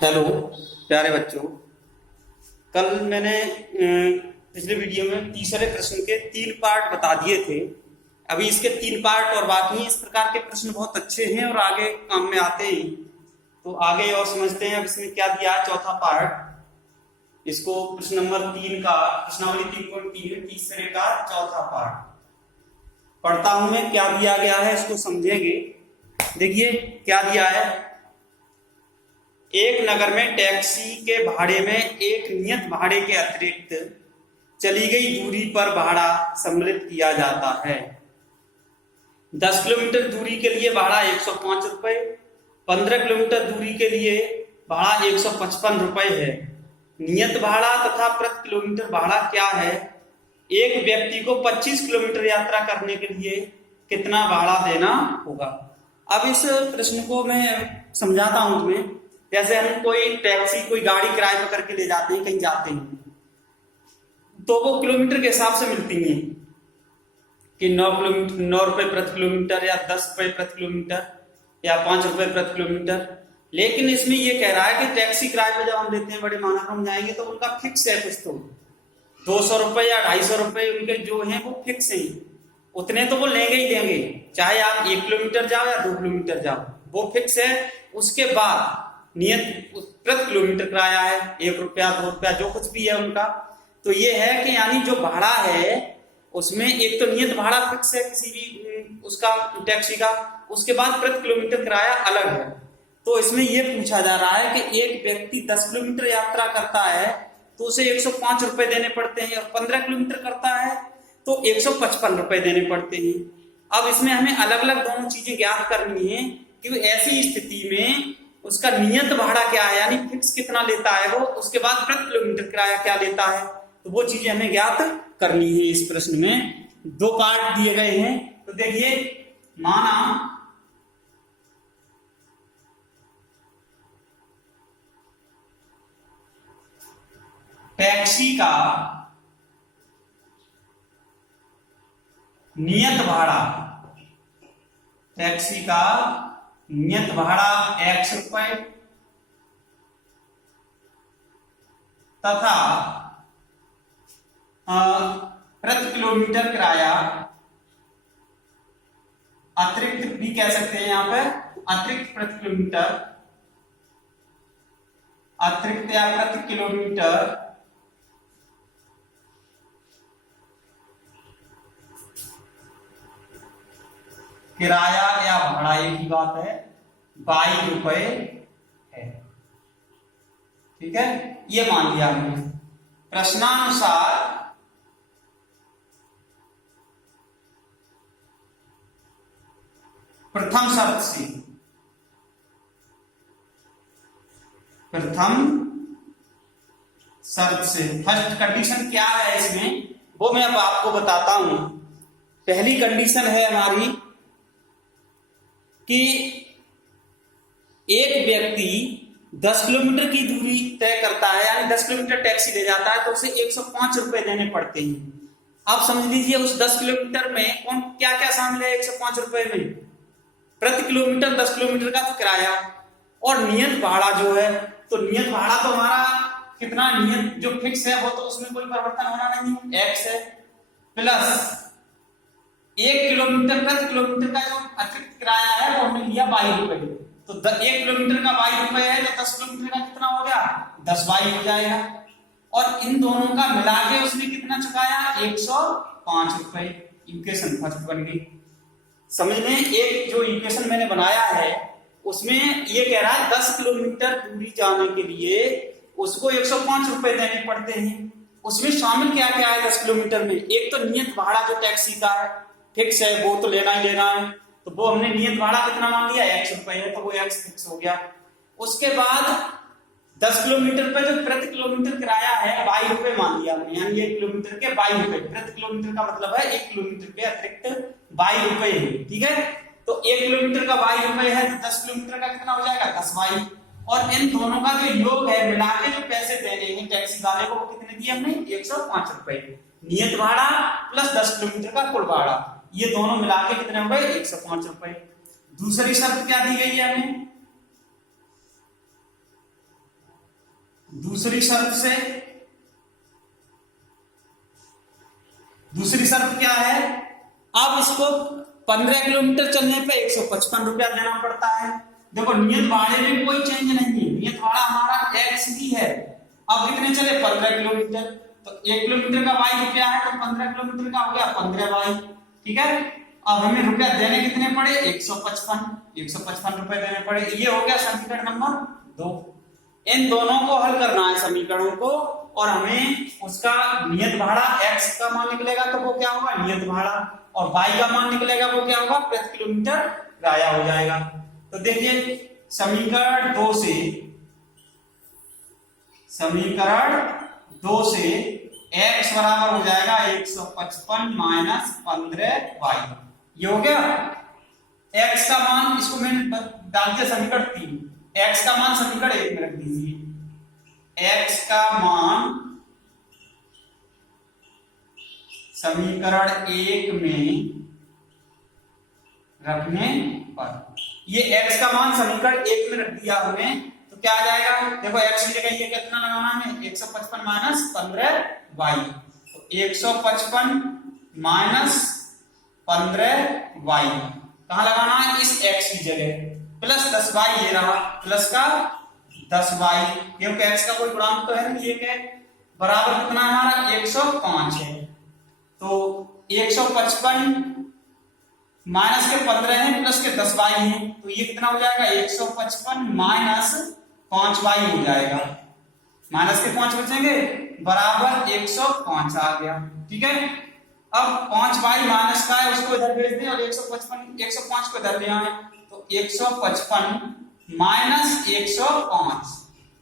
Hello प्यारे बच्चों। कल मैंने पिछले वीडियो में तीसरे प्रश्न के 3 पार्ट बता दिए थे। अभी इसके 3 पार्ट और बाकी हैं। इस प्रकार के प्रश्न बहुत अच्छे हैं और आगे काम में आते हैं, तो आगे और समझते हैं। अब इसमें क्या दिया है, चौथा पार्ट। इसको प्रश्न नंबर 3 का प्रश्नावली 3.3 है, तीसरे का चौथा पार्ट पढ़ता हूं मैं। क्या दिया गया है इसको समझेंगे। देखिए क्या दिया है। एक नगर में टैक्सी के भाड़े में एक नियत भाड़े के अतिरिक्त चली गई दूरी पर भाड़ा सम्मिलित किया जाता है। 10 किलोमीटर दूरी के लिए भाड़ा 105 रुपए, 15 किलोमीटर दूरी के लिए भाड़ा 155 रुपए है। नियत भाड़ा तथा प्रति किलोमीटर भाड़ा क्या है? एक व्यक्ति को 25 किलोमीटर यात्रा करने के लिए कितना भाड़ा देना होगा? अब इस प्रश्न को मैं समझाता हूं तुम्हें। जैसे हम कोई टैक्सी, कोई गाड़ी किराए पर करके ले जाते हैं, कहीं जाते हैं, तो वो किलोमीटर के हिसाब से मिलती है कि 9 रुपए प्रति किलोमीटर या 10 रुपए प्रति किलोमीटर या 5 रुपए प्रति किलोमीटर। लेकिन इसमें ये कह रहा है कि टैक्सी किराए पर जब हम लेते हैं, बड़े महानगरों में जाएंगे तो उनका फिक्स है कुछ, तो 200 रुपए या 250 रुपए उनके जो हैं वो फिक्स हैं। उतने तो वो लेंगे ही लेंगे, चाहे आप 1 किलोमीटर जाओ या 2 किलोमीटर जाओ, वो फिक्स है। उसके बाद नियत प्रति किलोमीटर किराया है, 1 रुपया 2 रुपया जो कुछ भी है उनका। तो ये है कि यानी जो भाड़ा है उसमें एक तो नियत भाड़ा फिक्स है किसी भी उसका टैक्सी का, उसके बाद प्रति किलोमीटर किराया अलग है। तो इसमें ये पूछा जा रहा है कि एक व्यक्ति 10 किलोमीटर यात्रा करता है तो उसे 105 रुपए देने पड़ते हैं, और 15 किलोमीटर करता है तो 155 रुपए देने पड़ते हैं। अब इसमें हमें अलग अलग दोनों चीजें ज्ञात करनी है कि ऐसी स्थिति में उसका नियत भाड़ा क्या है, यानी फिक्स कितना लेता है वो, उसके बाद प्रति किलोमीटर किराया क्या लेता है, तो वो चीजें हमें ज्ञात करनी है। इस प्रश्न में 2 पार्ट दिए गए हैं। तो देखिए, माना टैक्सी का नियत भाड़ा, टैक्सी का नियत भाड़ा X रुपए तथा प्रति किलोमीटर किराया अतिरिक्त भी कह सकते हैं यहां पर, अतिरिक्त प्रति किलोमीटर, अतिरिक्त या प्रति किलोमीटर किराया या भाड़ा एक ही बात है, 22 रुपए है। ठीक है, ये मान लिया हमने। प्रश्नानुसार प्रथम शर्त से, प्रथम शर्त से फर्स्ट कंडीशन क्या है इसमें, वो मैं अब आपको बताता हूं। पहली कंडीशन है हमारी कि एक व्यक्ति 10 किलोमीटर की दूरी तय करता है, यानी 10 किलोमीटर टैक्सी ले जाता है तो उसे 105 रुपए देने पड़ते हैं। आप समझ लीजिए उस 10 किलोमीटर में कौन क्या क्या शामिल है 105 रुपए में। प्रति किलोमीटर 10 किलोमीटर का तो किराया, और नियत भाड़ा जो है, तो नियत भाड़ा तो हमारा कितना, नियत जो फिक्स है वो तो उसमें कोई परिवर्तन होना नहीं, X है, प्लस 1 किलोमीटर प्रति किलोमीटर का जो अतिरिक्त किराया है वो हमने लिया 22 रुपए। तो 1 किलोमीटर का 22 रुपए है, तो 10 किलोमीटर का कितना हो गया, 10 22 हो जाएगा। और इन दोनों का मिला के उसने कितना चुकाया, 105 रुपए। इक्वेशन फर्स्ट बन गई। समझ लें, एक जो इक्वेशन मैंने बनाया है उसमें ये कह रहा है 10 किलोमीटर दूरी जाने के लिए उसको 105 रुपए देने पड़ते हैं। उसमें शामिल क्या क्या है 10 किलोमीटर में? एक तो नियत भाड़ा जो टैक्सी का है, फिक्स है, वो तो लेना ही लेना है, तो वो हमने नियत भाड़ा कितना मान लिया, 100 रुपए है, तो वो X फिक्स हो गया। उसके बाद 10 किलोमीटर पे जो प्रति किलोमीटर किराया है 22 रुपए मान लिया हमने, यानी 1 किलोमीटर के 22 रुपए। प्रति किलोमीटर का मतलब है 1 किलोमीटर पे अतिरिक्त 22 रुपए है। ठीक है, तो 1 किलोमीटर का 22 रुपए है, तो 10 किलोमीटर का कितना हो जाएगा, 10 22। और इन दोनों का जो योग है मिला के जो पैसे देने हैं टैक्सी वाले को, वो कितने दिए हमने, 105 रुपए। नियत भाड़ा प्लस 10 किलोमीटर का कुल भाड़ा, ये दोनों मिला के कितने हो गए, 105 रुपए। दूसरी शर्त क्या दी गई है हमें, दूसरी शर्त क्या है, अब इसको 15 किलोमीटर चलने पे 155 रुपया देना पड़ता है। देखो नियत भाड़े में कोई चेंज नहीं है, नियत भाड़ा हमारा एक्स ही है। अब कितने चले 15 किलोमीटर, तो 1 किलोमीटर का y रुपया है, तो 15 किलोमीटर का हो गया 15y। ठीक है, अब हमें रुपया देने कितने पड़े 155 रुपए देने पड़े। ये हो गया समीकरण नंबर 2। इन दोनों को हल करना है समीकरणों को, और हमें उसका नियत भाड़ा x का मान निकलेगा तो वो क्या होगा नियत भाड़ा, और y का मान निकलेगा वो क्या होगा प्रति किलोमीटर किराया हो जाएगा। तो देखिए समीकरण 2 से x बराबर हो जाएगा 155 माइनस 15y। ये हो गया x का मान, इसको मैंने डाल दिया समीकरण 3। x का मान समीकरण 1 में रख दीजिए, x का मान समीकरण 1 में रखने पर, ये x का मान समीकरण 1 में रख दिया हमने, तो क्या आ जाएगा, देखो x की जगह ये कितना लगाना है 155 माइनस 15y, तो 155 माइनस 15y कहां लगाना है इस x की जगह, प्लस 10y ये रहा, प्लस का 10y, क्योंकि x का कोई गुणांक तो है नहीं, ये क्या बराबर कितना हमारा 105 है। तो 155 माइनस के 15 है प्लस के 10y है, तो ये कितना हो जाएगा 155 माइनस 5y हो जाएगा, माइनस के 5 बचेंगे बराबर 105 आ गया। ठीक है, अब 5y माइनस का है उसको इधर भेज दें और 105 को इधर ले आए, तो 155 माइनस 105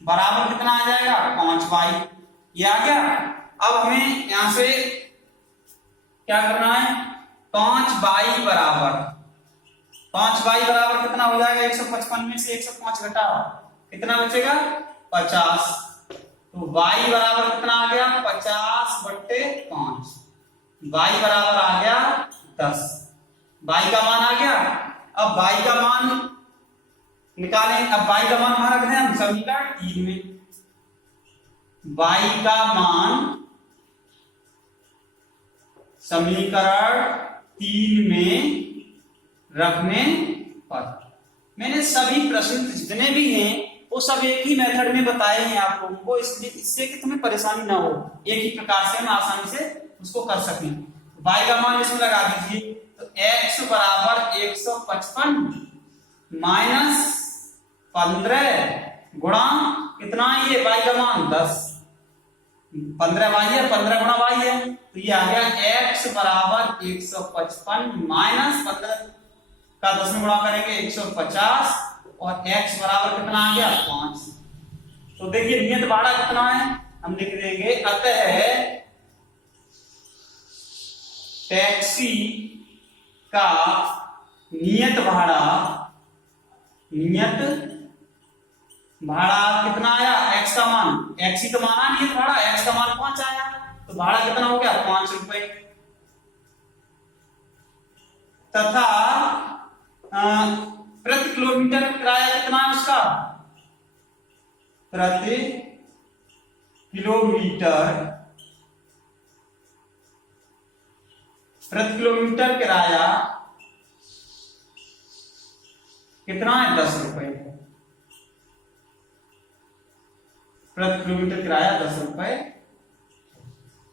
बराबर कितना आ जाएगा 5y, ये आ गया। अब हमें यहां से क्या करना है, 5y बराबर कितना हो जाएगा 155 में से 105 घटा कितना बचेगा 50, तो y बराबर कितना आ गया 50/5, y बराबर आ गया 10, y का मान आ गया। अब y का मान निकालें, अब y का मान कहां रखते हैं हम समीकरण 3 में, y का मान समीकरण 3 में रखने पर, मैंने सभी प्रश्न जितने भी हैं वो सब एक ही मेथड में बताए हैं आप लोगों को, इसलिए इससे कि तुम्हें परेशानी ना हो, एक ही प्रकार से हम आसानी से उसको कर सकें। y का मान इसमें लगा दीजिए, तो x बराबर 155 माइनस 15 गुणा कितना है ये y का मान 10, 15y है, 15 गुणा y है, तो ये आ गया x बराबर 155 माइनस 15 का 10 में गुणा करेंगे 150, और x बराबर कितना आ गया 5। तो देखिए नियत भाड़ा कितना है हम लिख देंगे, अतः टैक्सी का नियत भाड़ा कितना आया, x का मान, x ही तो माना नियत भाड़ा, x का मान 5 आया, तो भाड़ा कितना हो गया 5 रुपए, तथा प्रति किलोमीटर किराया कितना है उसका, प्रति किलोमीटर किराया कितना है 10 रुपए, प्रति किलोमीटर किराया 10 रुपए।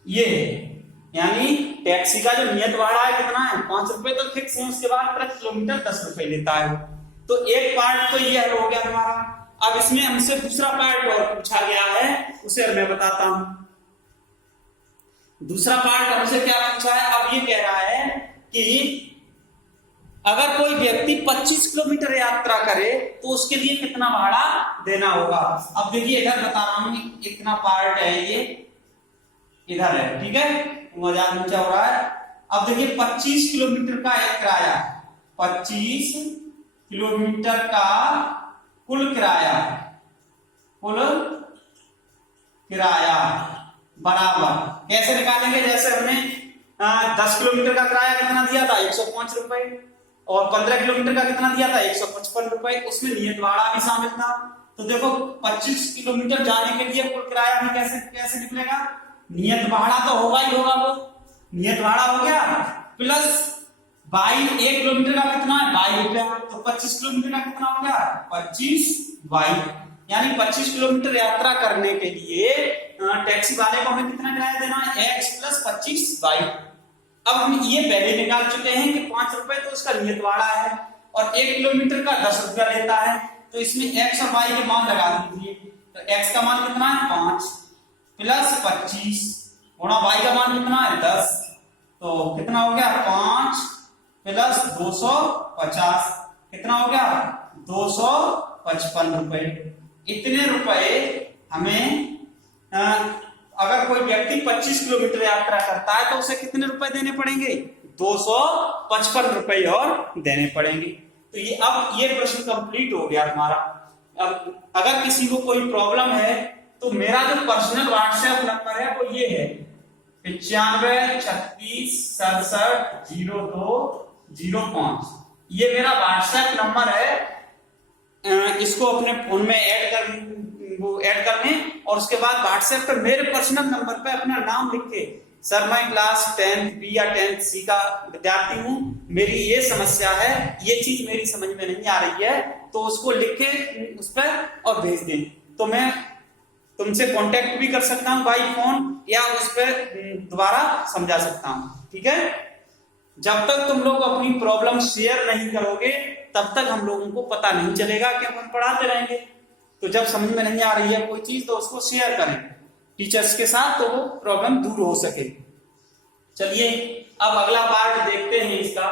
ये यानी टैक्सी का जो नियत भाड़ा है कितना है 5 रुपए तो फिक्स है, उसके बाद प्रति किलोमीटर 10 रुपए लेता है। तो एक पार्ट तो ये हल हो गया हमारा। अब इसमें हमसे दूसरा पार्ट और पूछा गया है, उसे मैं बताता हूं। दूसरा पार्ट हमसे क्या पूछा है, अब ये कह रहा है कि अगर कोई व्यक्ति 25 किलोमीटर यात्रा करे तो उसके लिए कितना भाड़ा देना होगा। अब देखिए इधर बता रहा हूं, इतना पार्ट है, ये इधर है, ठीक है, मजाक ऊंचा हो रहा है। अब देखिए 25 किलोमीटर का एक किराया, 25 किलोमीटर का कुल किराया बराबर कैसे निकालेंगे, जैसे हमने 10 किलोमीटर का किराया कितना दिया था 105 रुपए, और 15 किलोमीटर का कितना दिया था 155 रुपए, उसमें नियत भाड़ा भी शामिल था। तो देखो 25 किलोमीटर जाने के लिए कुल किराया हमें कैसे कैसे निकलेगा, नियत भाड़ा तो होगा ही होगा, वो नियत भाड़ा हो गया प्लस बाई 1 किलोमीटर का कितना है 22 रुपया, तो 25 किलोमीटर का कितना हो गया 25 बाई, यानी 25 किलोमीटर यात्रा करने के लिए टैक्सी वाले को हमें कितना किराया देना है x प्लस 25 बाई। अब हम ये पहले निकाल चुके हैं कि 5 रुपए तो उसका नियत भाड़ा है और 1 किलोमीटर का 10 रुपया लेता है, तो इसमें x और y के मान लगा दीजिए, तो x का मान कितना है 5 प्लस 25 गुणा y का मान कितना है 10, तो कितना हो गया 5 प्लस 250 कितना हो गया 255 रुपए। इतने रुपए हमें अगर कोई व्यक्ति 25 किलोमीटर यात्रा करता है तो उसे कितने रुपए देने पड़ेंगे 255 रुपए और देने पड़ेंगे। तो ये अब ये प्रश्न कंप्लीट हो गया हमारा। अब अगर किसी को कोई प्रॉब्लम है तो मेरा जो पर्सनल व्हाट्सएप नंबर है वो ये है 95 36 67 02 05, ये मेरा व्हाट्सएप नंबर है। इसको अपने फोन में ऐड कर लें और उसके बाद व्हाट्सएप पर मेरे पर्सनल नंबर पे अपना नाम लिख के, सर मैं क्लास 10th बी या 10th सी का विद्यार्थी हूँ, मेरी ये समस्या है, ये चीज मेरी समझ में नहीं आ रही है, तो उसको लिख के उस पर और भेज दें, तो मैं तुमसे कांटेक्ट भी कर सकता हूँ बाई फोन या उस पर दोबारा समझा सकता हूँ। ठीक है, जब तक तुम लोग अपनी प्रॉब्लम शेयर नहीं करोगे तब तक हम लोगों को पता नहीं चलेगा कि हम पढ़ाते रहेंगे। तो जब समझ में नहीं आ रही है कोई चीज तो उसको शेयर करें टीचर्स के साथ, तो वो प्रॉब्लम दूर हो सके। चलिए अब अगला पार्ट देखते हैं इसका।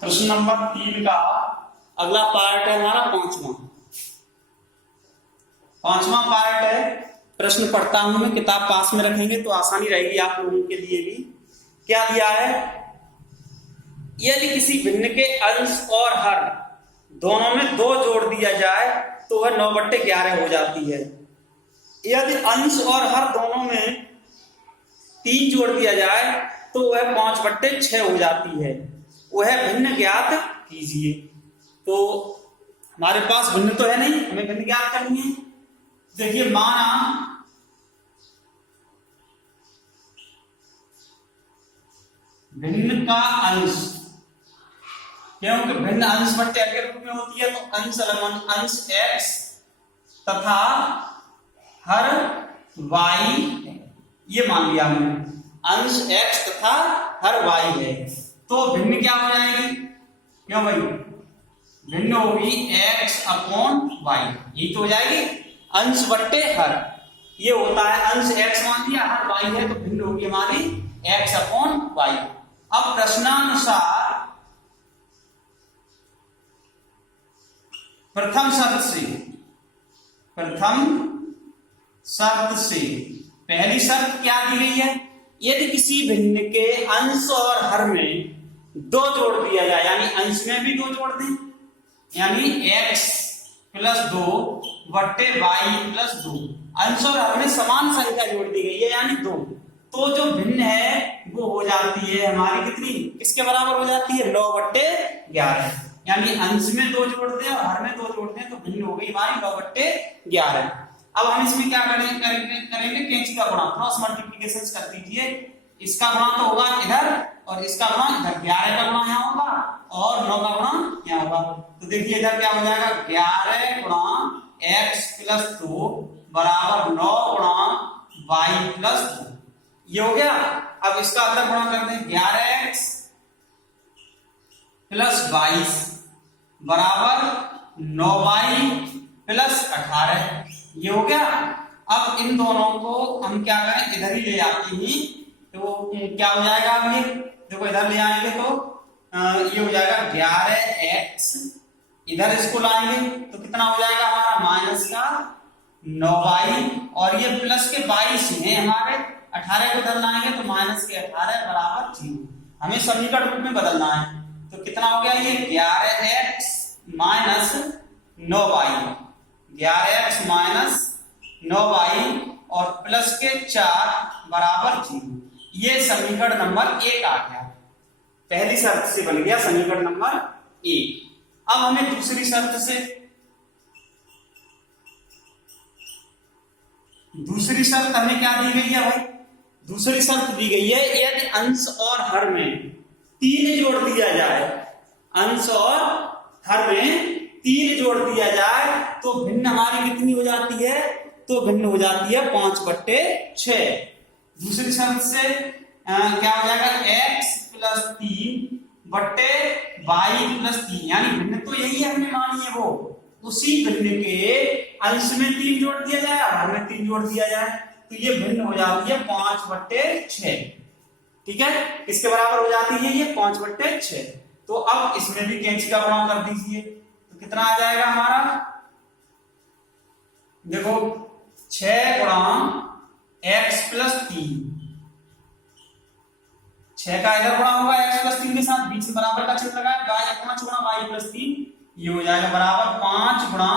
प्रश्न नंबर 3 का अगला पार्ट है हमारा पांचवा पार्ट है। प्रश्न पढ़ता हूं मैं, किताब पास में रखेंगे तो आसानी रहेगी आप लोगों के लिए भी। क्या दिया है, यदि किसी भिन्न के अंश और हर दोनों में 2 जोड़ दिया जाए तो वह 9/11 हो जाती है। यदि अंश और हर दोनों में 3 जोड़ दिया जाए तो वह 5/6 हो जाती है। वह भिन्न ज्ञात कीजिए। तो हमारे पास भिन्न तो है नहीं, हमें भिन्न ज्ञात करनी है। देखिए माना भिन्न का अंश, क्योंकि भिन्न अंश बट्टे हर के रूप में होती है, तो अंश अंश x तथा हर y, ये मान लिया हमने, अंश x तथा हर y है, तो भिन्न क्या हो जाएगी, क्यों भाई भिन्न होगी x अपॉन y, ये तो हो जाएगी अंश बट्टे हर, ये होता है अंश x मान लिया, हर y है, तो भिन्न होगी हमारी x अपॉन y। अब प्रश्नानुसार प्रथम शर्त से पहली शर्त क्या दी गई है, यदि किसी भिन्न के अंश और हर में 2 जोड़ दिया जाए, यानी अंश में भी 2 जोड़ दें, यानी x प्लस 2 बट्टे y प्लस 2, अंश और हर में समान संख्या जोड़ दी गई है यानी 2, तो जो भिन्न है वो हो जाती है हमारी कितनी, किसके बराबर हो जाती है 9/11, यानी अंश में 2 जोड़ दें और हर में 2 जोड़ दें तो भिन्न हो गई हमारी 9/11। अब हम इसमें क्या करेंगे कैंची का गुणा, क्रॉस मल्टीप्लिकेशन कर दीजिए, इसका गुणा तो होगा इधर और इसका गुणा इधर, 11 का गुणा यहाँ होगा और 9 का गुणा यहाँ होगा, तो देखिए इधर क्या हो जाएगा 11 गुणा x प्लस 2 बराबर 9 गुणा y प्लस 2, ये हो गया। अब इसका अंदर गुणा कर दें, 11x प्लस 22 बराबर 9y प्लस 18, ये हो गया। अब इन दोनों को हम क्या करें, इधर ही ले आते हैं, तो क्या हो जाएगा, अब ये देखो इधर ले आएंगे तो ये हो जाएगा 11x, इधर इसको लाएंगे तो कितना हो जाएगा हमारा माइनस का 9y, और ये प्लस के 22 है हमारे, 18 को इधर लाएंगे तो माइनस के 18 बराबर 0, हमें समीकरण रूप में बदलना है, तो कितना हो गया ये 11x minus 9y, 11x minus 9y और प्लस के 4 बराबर 0। ये समीकरण नंबर 1 आ गया, पहली शर्त से बन गया समीकरण नंबर 1। अब हमें दूसरी शर्त से, दूसरी शर्त हमें क्या दी गई है भाई? दूसरी शर्त दी गई है यदि अंश और हर में 3 जोड़ दिया जाए, अंश और हर में 3 जोड़ दिया जाए तो भिन्न हमारी कितनी हो जाती है? तो भिन्न हो जाती है 5/6। दूसरी शर्त से क्या हो जाएगा? x + 3 बट्टे y + 3, यानी भिन्न तो यही है हमने मानी है वो, उसी भिन्न के अंश में 3 जोड़ दिया जाए और हर में 3 जोड़ दिया जाए तो ये भिन्न हो जाती है 5/6। ठीक है, किसके बराबर हो जाती है ये? 5/6। तो अब इसमें भी कैंची का गुणा कर दीजिए तो कितना आ जाएगा हमारा? देखो 6 गुणा x + 3, 6 का इधर गुणा होगा x + 3 के साथ, बीच में बराबर का चिन्ह लगाए, 5 गुणा y + 3, ये हो जाएगा बराबर 5 गुणा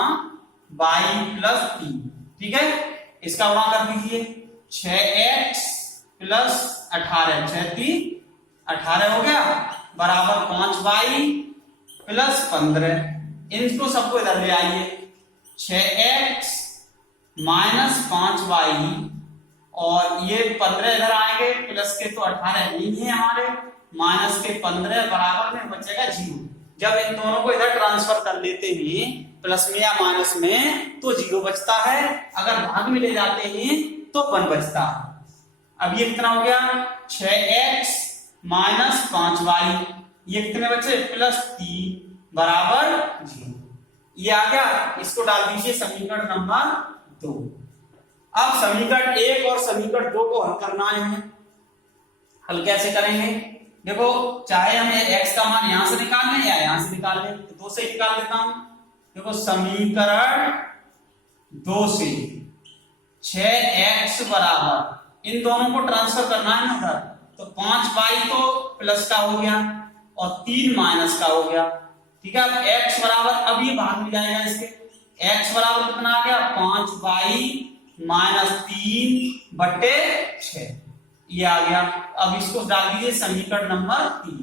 y + 3। ठीक है, इसका गुणा कर दीजिए, 6x + 18, 6 3 18 हो गया बराबर 5y + 15। इनको सबको इधर ले आइए, 6x माइनस 5y और ये 15 इधर आएंगे, प्लस के तो 18 नहीं है हमारे, माइनस के 15 बराबर में बचेगा 0। जब इन दोनों को इधर ट्रांसफर कर लेते हैं प्लस में या माइनस में तो 0 बचता है, अगर भाग में ले जाते हैं तो 1 बचता है। अब ये कितना हो गया? 6x माइनस 5y, ये कितने बचे? +3 बराबर 0। ये आ गया, इसको डाल दीजिए समीकरण नंबर 2। अब समीकरण 1 और समीकरण 2 को हल करना है। हल कैसे करेंगे? देखो, चाहे हमें x का मान यहां से निकाल लें या यहां से निकाल लें, तो 2 से ही निकाल देता हूं। देखो समीकरण 2 से 6x बराबर, इन दोनों को ट्रांसफर करना है ना उधर, तो 5y तो प्लस का हो गया और 3 माइनस का हो गया। ठीक है, अब x बराबर, अब ये भाग में जाएगा इसके, x बराबर कितना आ गया? 5y माइनस 3/6, ये आ गया। अब इसको डाल दीजिए समीकरण नंबर 3।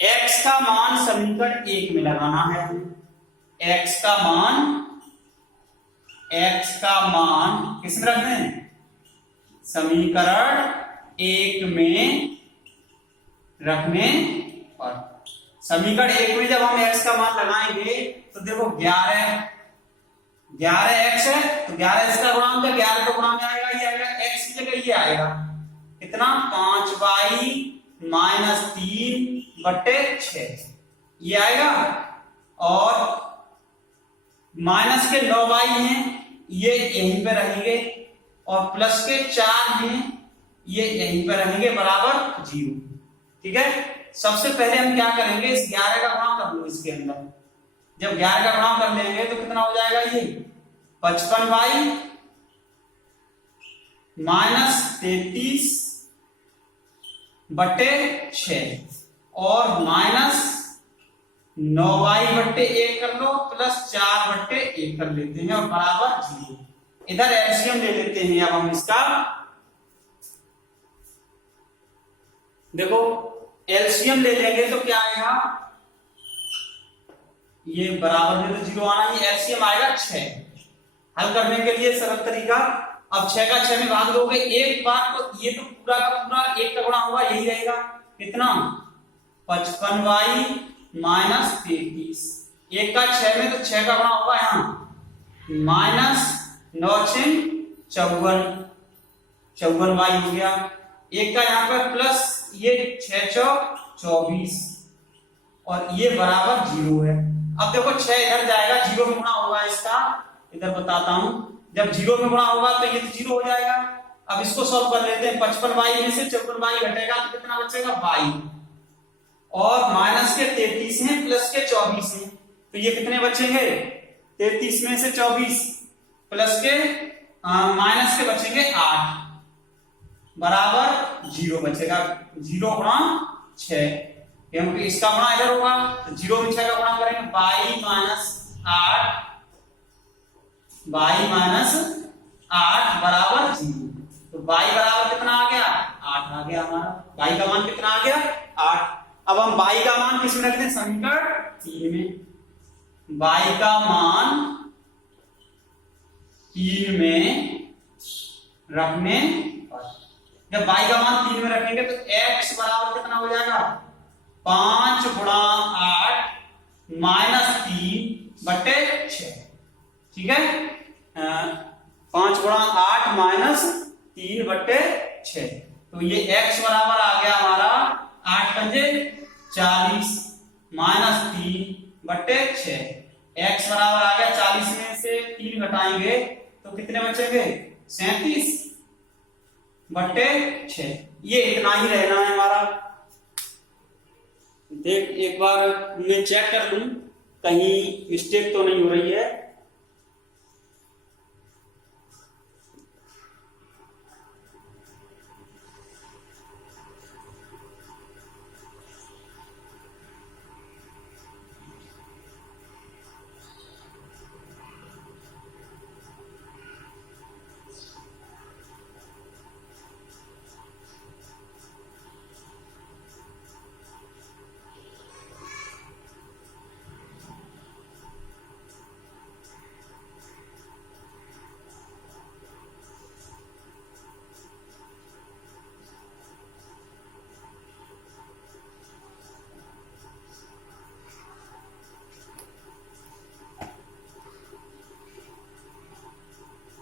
x का मान समीकरण 1 में लगाना है, x का मान किसमें रखना है? समीकरण 1 में रखने पर। समीकरण 1 में जब हम x का मान लगाएंगे तो देखो 11x है तो 11 इसका गुणांक है, 11 का गुणांक आएगा, ये आएगा x की जगह ये आएगा कितना? 5y माइनस 3/6 ये आएगा, और माइनस के 9y हैं ये यहीं पे रहेंगे और प्लस के 4 हैं ये यहीं पे रहेंगे बराबर 0। ठीक है, सबसे पहले हम क्या करेंगे? इस 11 का गुणा कर लो इसके अंदर, जब 11 का गुणा कर लेंगे तो कितना हो जाएगा? ये 55y माइनस 33/6 और माइनस 9y/1 कर लो, प्लस 4/1 कर लेते हैं और बराबर 0। इधर एलसीएम ले लेते हैं अब हम इसका। देखो एलसीएम ले लेंगे तो क्या आएगा? ये बराबर में तो 0 आना, ये एलसीएम आएगा 6। हल करने के लिए सरल तरीका, अब 6 का 6 में भाग दोगे एक बार तो ये तो पूरा का पूरा 1 का गुणा होगा, यही रहेगा कितना? 55y माइनस 33, 1 का 6 में तो 6 का गुणा होगा यहाँ, माइनस 9×54, 54y हो गया। 1 का यहाँ पर प्लस, ये 6×4 = 24 और ये बराबर 0 है। अब देखो 6 इधर जाएगा, 0 में गुणा होगा इसका, इधर बताता हूं, जब 0 में गुणा होगा तो ये तो 0 हो जाएगा। अब इसको सॉल्व कर लेते हैं, 55y में से 54y घटेगा तो कितना बचेगा? y, और माइनस के 33 हैं प्लस के 24 हैं तो ये कितने बचेंगे? 33 में से 24 प्लस के माइनस के बचेंगे 8 बराबर 0 बचेगा। 0×6, क्योंकि इसका गुणा इधर होगा तो 0 में 6 का गुणा करेंगे, y माइनस 8 y माइनस 8 बराबर 0। तो y बराबर कितना आ गया? 8 आ गया हमारा। y का मान कितना आ गया? 8। अब हम y का मान किस में रखते हैं? समीकरण 3 में। y का मान 3 में रखने पर, जब y का मान 3 में रखेंगे तो x बराबर कितना हो जाएगा? 5 गुणा 8 माइनस 3/6। ठीक है, 5 गुणा 8 माइनस 3/6। तो ये x बराबर आ गया हमारा 8 पंजे 40 माइनस 3/6। x बराबर आ गया 40 में से 3 घटाएंगे तो कितने बचेंगे? 37/6। ये इतना ही रहना है हमारा। देख एक बार मैं चेक कर लूं कहीं मिस्टेक तो नहीं हो रही है।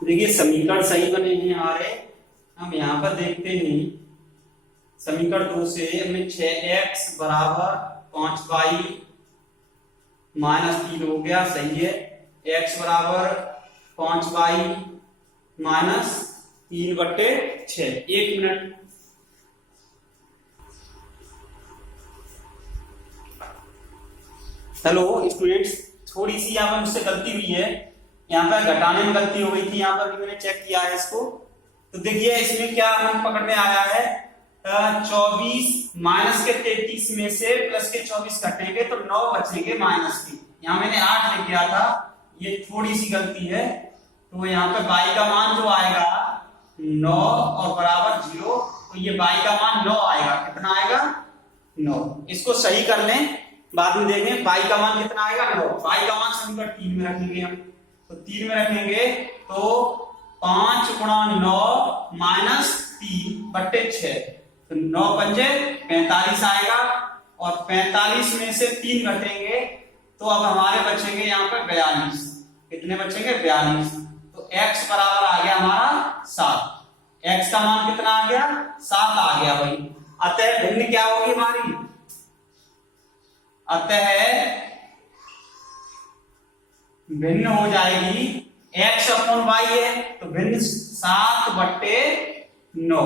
देखिए समीकरण सही बने हैं हमारे। हम यहाँ पर देखते हैं समीकरण 2 से हमें 6x बराबर 5y माइनस 3 हो गया, सही है। x बराबर 5y minus 3/6। 1 minute, hello students, थोड़ी सी यहाँ पर मुझसे गलती हुई है। यहाँ पर घटाने में गलती हो गई थी, यहाँ पर भी मैंने चेक किया है इसको। तो देखिए इसमें क्या हम पकड़ में आया है, 24 माइनस के 33 में से प्लस के 24 घटेंगे तो 9 बचेंगे माइनस के। यहाँ मैंने 8 लिख दिया था, ये थोड़ी सी गलती है। तो यहाँ पे y का मान जो आएगा 9 और बराबर 0, तो ये y का मान 9 आएगा। कितना आएगा? 9। इसको सही कर लें, बाद में देखें y का मान कितना आएगा? 9। y का मान समीकरण 3 में रखेंगे हम, तो 3 में रखेंगे तो 5 गुणा 9 माइनस 3/6, तो 9 पंजे 45 आएगा और 45 में से 3 घटेंगे तो अब हमारे बचेंगे यहाँ पे 42। कितने बचेंगे? 42। तो x बराबर आ गया हमारा 7। x का मान कितना आ गया? 7 आ गया भाई। अतः भिन्न क्या होगी हमारी? अतः भिन्न हो जाएगी x अपॉन y है, तो भिन्न 7/9।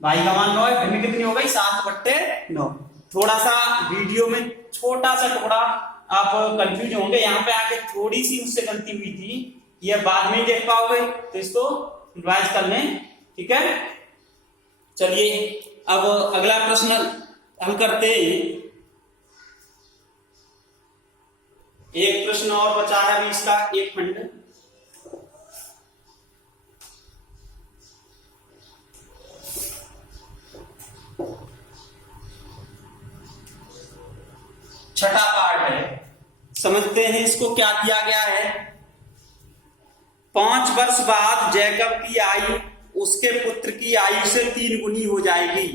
y का मान 9 है, भिन्न कितनी हो गई? 7/9। थोड़ा सा वीडियो में छोटा सा टुकड़ा आप कंफ्यूज होंगे, यहाँ पे आके थोड़ी सी मुझसे गलती हुई थी, ये बाद में ही देख पाओगे, तो इसको रिवाइज कर लें। ठीक है, चलिए अब अगला प्रश्न हल करते हैं। एक प्रश्न और बचा है अभी, इसका एक खंड। छठा पार्ट है, समझते हैं इसको। क्या किया गया है? 5 वर्ष बाद जैकब की आयु उसके पुत्र की आयु से 3 गुनी हो जाएगी।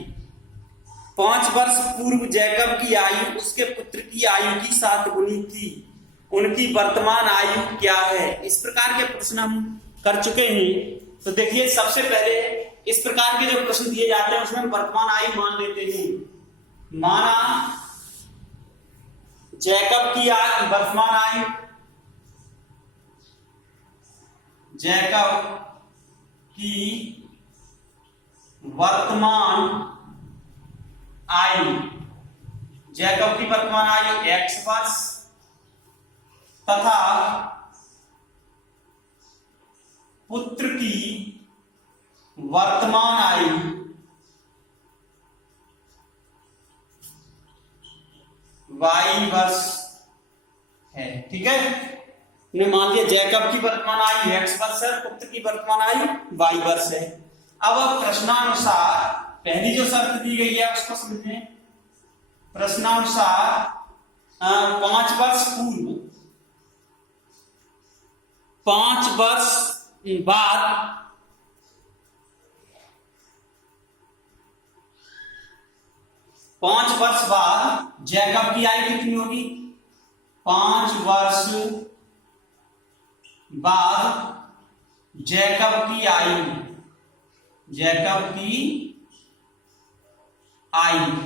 5 वर्ष पूर्व जैकब की आयु उसके पुत्र की आयु की 7 गुनी थी। उनकी वर्तमान आयु क्या है? इस प्रकार के प्रश्न हम कर चुके हैं। तो देखिए सबसे पहले इस प्रकार के जो प्रश्न दिए जाते हैं उसमें हम वर्तमान आयु मान लेते हैं। माना जैकब की वर्तमान आयु, जैकब की वर्तमान आयु, जैकब की वर्तमान आयु x वर्ष तथा पुत्र की वर्तमान आयु y वर्ष है। ठीक है, हमने मान लिया जैकब की वर्तमान आयु x वर्ष है, पुत्र की वर्तमान आयु y वर्ष है। अब प्रश्नानुसार पहली जो शर्त दी गई है उसको समझें। प्रश्नानुसार 5 वर्ष पूर्व, 5 वर्ष बाद 5 वर्ष बाद जैकब की आयु कितनी होगी? 5 वर्ष बाद जैकब की आयु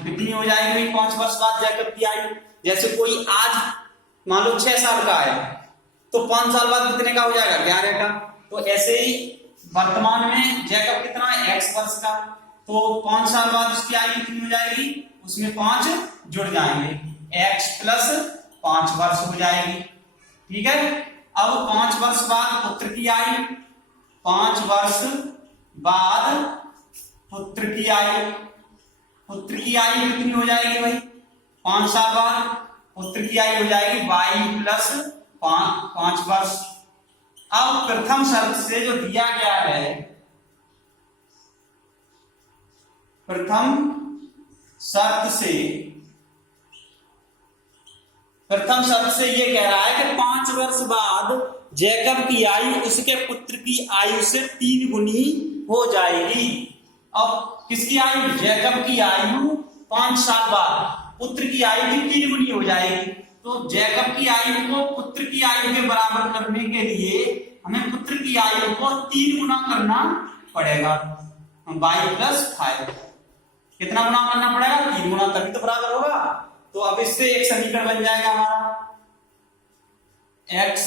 कितनी हो जाएगी भाई? 5 वर्ष बाद जैकब की आयु, जैसे कोई आज मान लो 6 साल का है तो 5 साल बाद कितने का हो जाएगा? 11 का। तो ऐसे ही वर्तमान में जैकब कितना है? x वर्ष का, तो 5 साल बाद उसकी आयु कितनी हो जाएगी? उसमें 5 जुड़ जाएंगे, x प्लस 5 वर्ष हो जाएगी। ठीक है। अब 5 वर्ष बाद पुत्र की आयु, 5 वर्ष बाद पुत्र की आयु कितनी हो जाएगी भाई? 5 साल बाद पुत्र की आयु हो जाएगी y प्लस 5 वर्ष। अब प्रथम शर्त से जो दिया गया है, प्रथम शर्त से ये कह रहा है कि 5 वर्ष बाद जैकब की आयु उसके पुत्र की आयु से 3 गुनी हो जाएगी। अब किसकी आयु? जैकब की आयु 5 साल बाद पुत्र की आयु भी 3 गुनी हो जाएगी। तो जैकब की आयु को पुत्र की आयु के बराबर करने के लिए हमें पुत्र की आयु को 3 गुना करना पड़ेगा, y प्लस 5। कितना गुना करना पड़ेगा? 3 गुना, तभी तो बराबर होगा। तो अब इससे एक समीकरण बन जाएगा हमारा x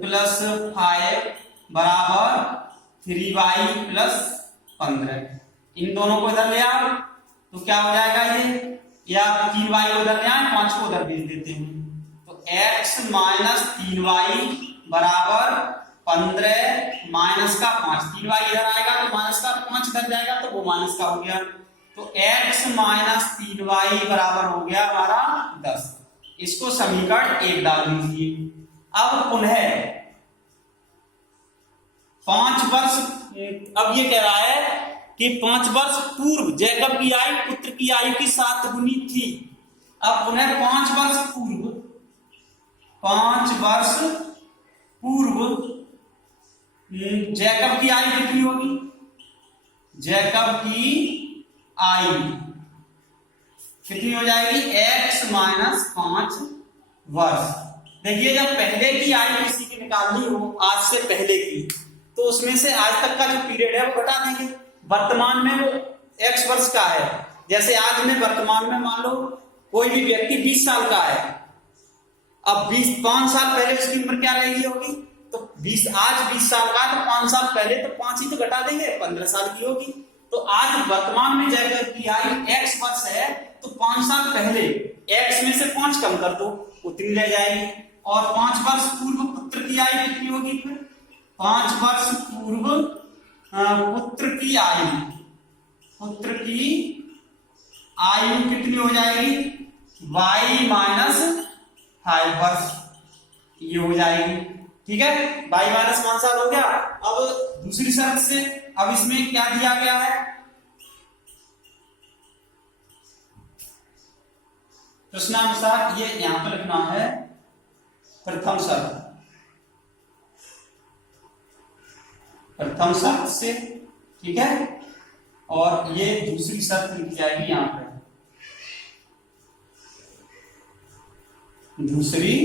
प्लस 5 बराबर 3y प्लस 15। इन दोनों को इधर ले आओ तो क्या हो जाएगा ये, या 3y को उधर ले आए, 5 को उधर भेज देते हैं। तो x माइनस 3y बराबर 15 माइनस का 5, 3y इधर आएगा तो माइनस का 5 इधर जाएगा तो वो माइनस का हो गया। तो x माइनस 3y बराबर हो गया हमारा 10। इसको समीकरण 1 डाल दीजिए। अब पुनः 5 वर्ष, अब ये कह रहा है कि 5 वर्ष पूर्व जैकब की आयु पुत्र की आयु की 7 गुनी थी। अब पुनः 5 वर्ष पूर्व जैकब की आयु कितनी होगी? जैकब की आयु कितनी हो जाएगी? x माइनस 5 वर्ष। देखिए जब पहले की आयु किसी की निकालनी हो, आज से पहले की, तो उसमें से आज तक का जो पीरियड है वो घटा देंगे। वर्तमान में वो x वर्ष का है, जैसे आज में वर्तमान में मान लो कोई भी व्यक्ति 20 साल का है, अब 5 साल पहले उसकी उम्र क्या रहेगी होगी? तो 20, आज 20 साल का है तो 5 साल पहले तो 5 ही तो घटा देंगे, 15 साल की होगी। तो आज वर्तमान में जैकब की आयु x वर्ष है तो 5 साल पहले x में से 5 कम कर दो, उतनी रह जाएगी। और 5 वर्ष पूर्व पुत्र की आयु कितनी होगी? फिर 5 वर्ष पूर्व पुत्र की आयु कितनी हो जाएगी? y माइनस 5 वर्ष ये हो जाएगी। ठीक है, y माइनस 5 साल हो गया। अब दूसरी शर्त से, अब इसमें क्या दिया गया है? प्रश्नानुसार ये यहां पर लिखना है प्रथम शर्त से, ठीक है, और ये दूसरी शर्त लिखी जाएगी यहां पर, दूसरी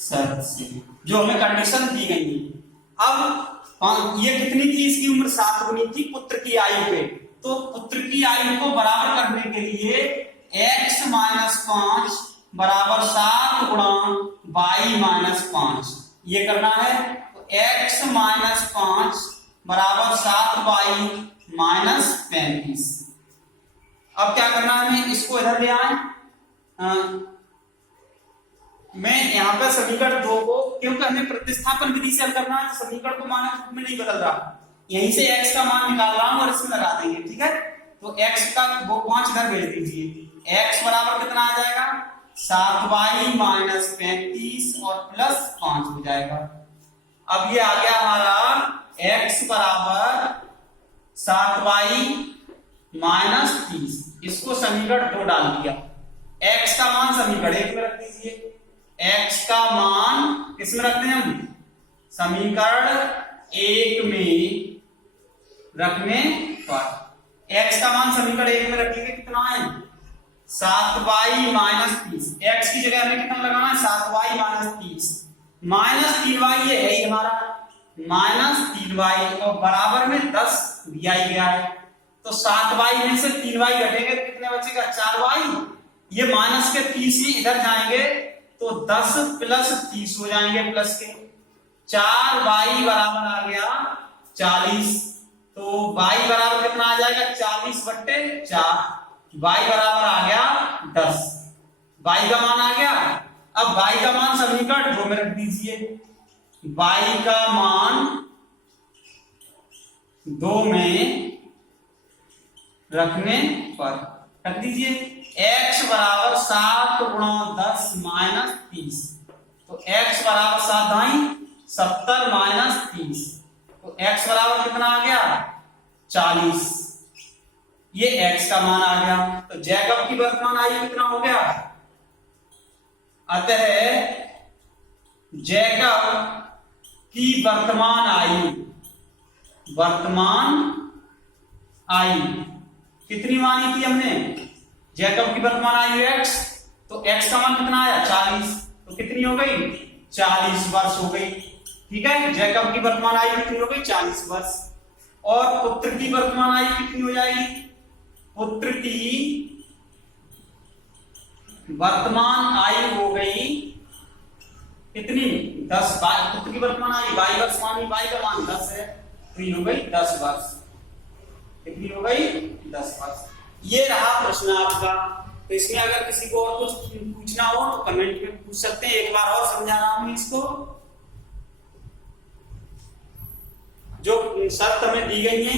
शर्त से जो हमें कंडीशन दी गई है। अब ये कितनी थी? इसकी उम्र 7 गुनी थी पुत्र की आयु पे। तो पुत्र की आयु को बराबर करने के लिए x माइनस 5 बराबर 7 गुणा y माइनस 5 ये करना है। तो x माइनस 5 बराबर 7y माइनस 35। अब क्या करना है? हमें इसको इधर ले आए। मैं यहाँ पर समीकरण 2 को, क्योंकि हमें प्रतिस्थापन विधि से हल करना है, तो समीकरण को मानक रूप में नहीं बदल रहा, यहीं से x का मान निकाल रहा हूं और इसमें लगा देंगे। ठीक है, तो x का वो 5 इधर भेज दीजिए। x बराबर कितना आ जाएगा? 7y माइनस 35 और प्लस 5 हो जाएगा। अब ये आ गया हमारा x बराबर 7y माइनस 30, इसको समीकरण 2 डाल दिया। x का मान समीकरण 1 में रख दीजिए, x का मान किस में रखते हैं हम, समीकरण 1 में रखने पर x का मान समीकरण 1 में रखेंगे कितना है, 7y माइनस 30। x की जगह हमें कितना लगाना है, 7y माइनस 30, माइनस 3y ये है हमारा, माइनस 3y और बराबर में 10 दिया ही गया है। तो 7y में से 3y घटेंगे तो कितने बचेगा, 4y। ये माइनस के 30 ही इधर जाएंगे तो 10 प्लस 30 हो जाएंगे प्लस के, 4y बराबर आ गया 40। तो y बराबर कितना आ जाएगा, 40/4, y बराबर आ गया 10, y का मान आ गया। अब y का मान समीकरण 2 में रख दीजिए, y का मान 2 में रखने पर रख दीजिए, x बराबर 7 गुणा 10 माइनस 30, तो x बराबर 7 दाई 70 माइनस 30, तो x बराबर कितना आ गया, 40। ये x का मान आ गया। तो जैकब की वर्तमान आयु कितना हो गया, अतः जैकब की वर्तमान आयु कितनी मानी थी हमने, जैकब की वर्तमान आयु x, तो x का मान कितना आया, 40, तो कितनी हो गई, 40 वर्ष हो गई। ठीक है, जैकब की वर्तमान आयु कितनी हो गई, 40 वर्ष। और पुत्र की वर्तमान आयु कितनी हो जाएगी, पुत्र की वर्तमान आयु हो गई कितनी, 10। पुत्र की वर्तमान आयु 22 वर्ष मानी, y का मान 10 है, तो ये हो गई 10 वर्ष। कितनी हो गई, 10 वर्ष। ये रहा प्रश्न आपका। तो इसमें अगर किसी को और कुछ पूछना हो तो कमेंट में पूछ सकते हैं। एक बार और समझा रहा हूं इसको, जो शर्त हमें दी गई है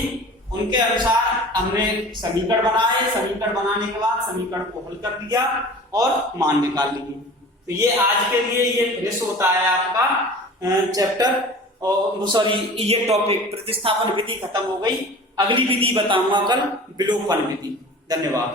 उनके अनुसार हमने समीकरण बनाए, समीकरण बनाने के बाद समीकरण को हल कर दिया और मान निकाल लिए। तो ये आज के लिए ये फिनिश होता है आपका चैप्टर, और सॉरी ये टॉपिक प्रतिस्थापन विधि खत्म हो गई। अगली विधि बताऊंगा कल, विलोपन विधि। धन्यवाद।